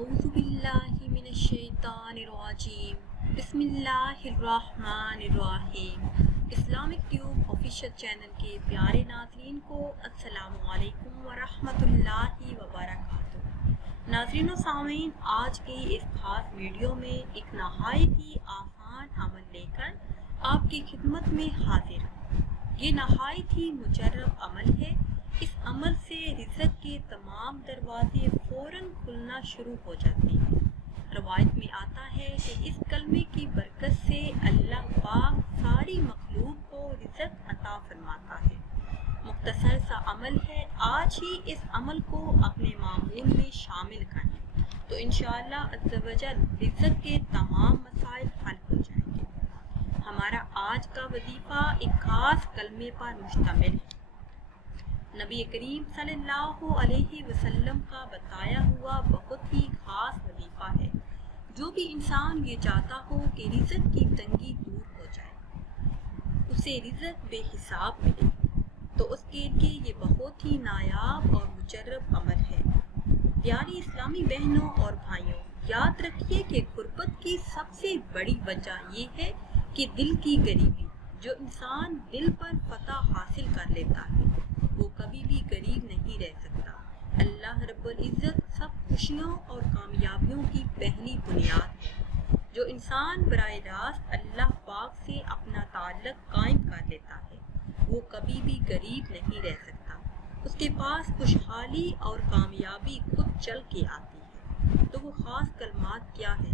औज़ुबिल्लाहि मिनश्शैतानिर्रजीम बिस्मिल्लाहिर्रहमानिर्रहीम। Islamic tube official channel के प्यारे नाज़रीन को अस्सलामु अलैकुम वरहमतुल्लाहि वबरकातुहू। नाज़रीन व सामीन, आज की इस खास वीडियो में एक नहायत ही आसान अमल लेकर आपकी खिदमत में हाजिर हूँ। ये नहायत ही मुजर्रब अमल है। इस अमल से रिज़्क़ के तमाम दरवाजे फ़ौरन खुलना शुरू हो जाते हैं। रवायत में आता है कि इस कलमे की बरकत से अल्लाह पाक सारी मखलूक को रिज़्क़ अता फरमाता है। मुख्तसर सा अमल है, आज ही इस अमल को अपने मामूल में शामिल करें तो इंशाअल्लाह अज़्ज़ व जल रिज़्क़ के तमाम मसाइल हल हो जाएंगे। हमारा आज का वजीफ़ा एक खास कलमे पर मुश्तमिल है। नबी करीम सल्लल्लाहु अलैहि वसल्लम का बताया हुआ बहुत ही खास वजीफ़ा है। जो भी इंसान ये चाहता हो कि रिज़्क़ की तंगी दूर हो जाए, उसे रिज़्क़ बेहिसाब मिले, तो उसके लिए ये बहुत ही नायाब और मुजर्रब अमल है। प्यारी इस्लामी बहनों और भाइयों, याद रखिए कि गुर्बत की सबसे बड़ी वजह ये है कि दिल की गरीबी। जो इंसान दिल पर फतह हासिल कर लेता है वो कभी भी गरीब नहीं रह सकता। अल्लाह रब्बुल इज़्ज़त सब खुशियों और कामयाबियों की पहली बुनियाद है। जो इंसान बराह रास्त अल्लाह पाक से अपना ताल्लुक़ कायम कर लेता है वो कभी भी गरीब नहीं रह सकता। उसके पास खुशहाली और कामयाबी खुद चल के आती है। तो वो ख़ास कलमात क्या है,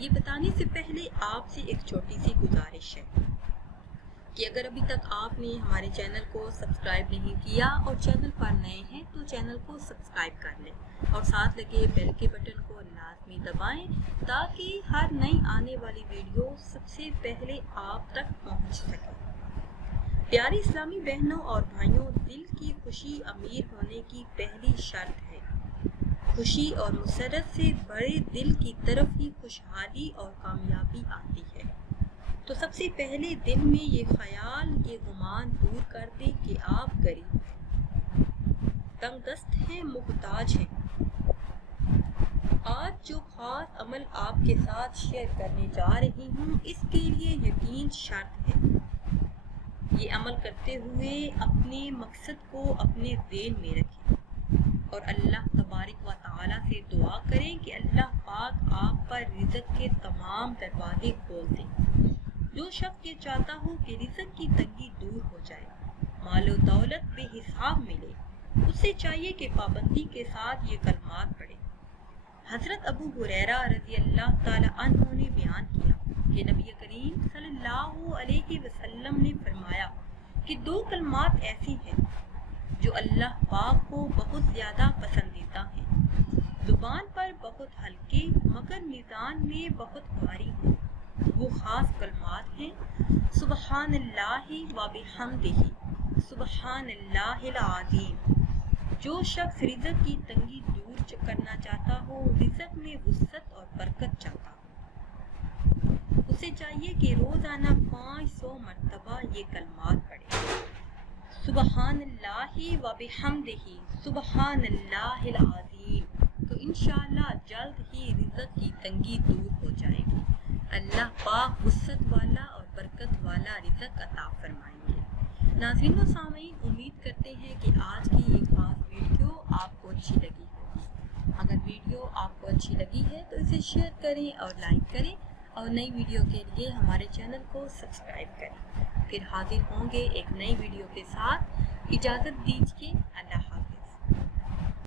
ये बताने से पहले आपसे एक छोटी सी गुजारिश है कि अगर अभी तक आपने हमारे चैनल को सब्सक्राइब नहीं किया और चैनल पर नए हैं तो चैनल को सब्सक्राइब कर लें और साथ लगे बेल के बटन को लाजमी दबाएं ताकि हर नई आने वाली वीडियो सबसे पहले आप तक पहुंच सके। प्यारी इस्लामी बहनों और भाइयों, दिल की खुशी अमीर होने की पहली शर्त है। खुशी और मुसरत से बड़े दिल की तरफ ही खुशहाली और कामयाबी आती है। तो सबसे पहले दिल में ये ख्याल, ये गुमान दूर कर दे कि आप गरीब हैं, तंगदस्त हैं, मुहताज हैं। आज जो खास अमल आपके साथ शेयर करने जा रही हूँ, इसके लिए यकीन शर्त है। ये अमल करते हुए अपने मकसद को अपने ज़हन में रखें और अल्लाह तबारक व तआला से दुआ करें कि अल्लाह पाक आप पर रिज़्क़ के तमाम दरवाजे खोल दें। जो शख्स ये चाहता हो कि रिज़्क़ की तंगी दूर हो जाए, मालो दौलत बेहिसाब मिले, उससे चाहिए कि पाबंदी के साथ ये कलमात पढ़े। हज़रत अबू हुरैरा रज़ी अल्लाह ताला अन्हु ने बयान किया कि नबी करीम सल्लल्लाहु अलैहि वसल्लम ने फरमाया कि दो कलमात ऐसी हैं जो अल्लाह पाक को बहुत ज़्यादा पसंदीदा हैं, ज़ुबान पर बहुत हल्के मगर मीज़ान में बहुत भारी हैं। वो ख़ास कलमात हैं, सुबहानल्लाहि व बिहम्दिही, सुबहानल्लाहिल अज़ीम। जो शख्स रिज़्क़ की तंगी दूर करना चाहता हो, रिज़्क़ में वुसअत और बरकत चाहता हो, उसे चाहिए कि रोज़ाना 500 मरतबा ये कलमात पढ़े। सुबहानल्लाहि व बिहम्दिही, सुबहानल्लाहिल अज़ीम। तो इंशाअल्लाह जल्द ही रिज़्क़ की तंगी दूर हो जाएगी। अल्लाह पाक वुसअत वाला और बरकत वाला रिज़्क़ अता फरमाएंगे। नाज़रीन व सामीन, उम्मीद करते हैं कि आज की ये खास वीडियो आपको अच्छी लगी होगी। अगर वीडियो आपको अच्छी लगी है तो इसे शेयर करें और लाइक करें और नई वीडियो के लिए हमारे चैनल को सब्सक्राइब करें। फिर हाजिर होंगे एक नई वीडियो के साथ। इजाज़त दीजिए। अल्लाह।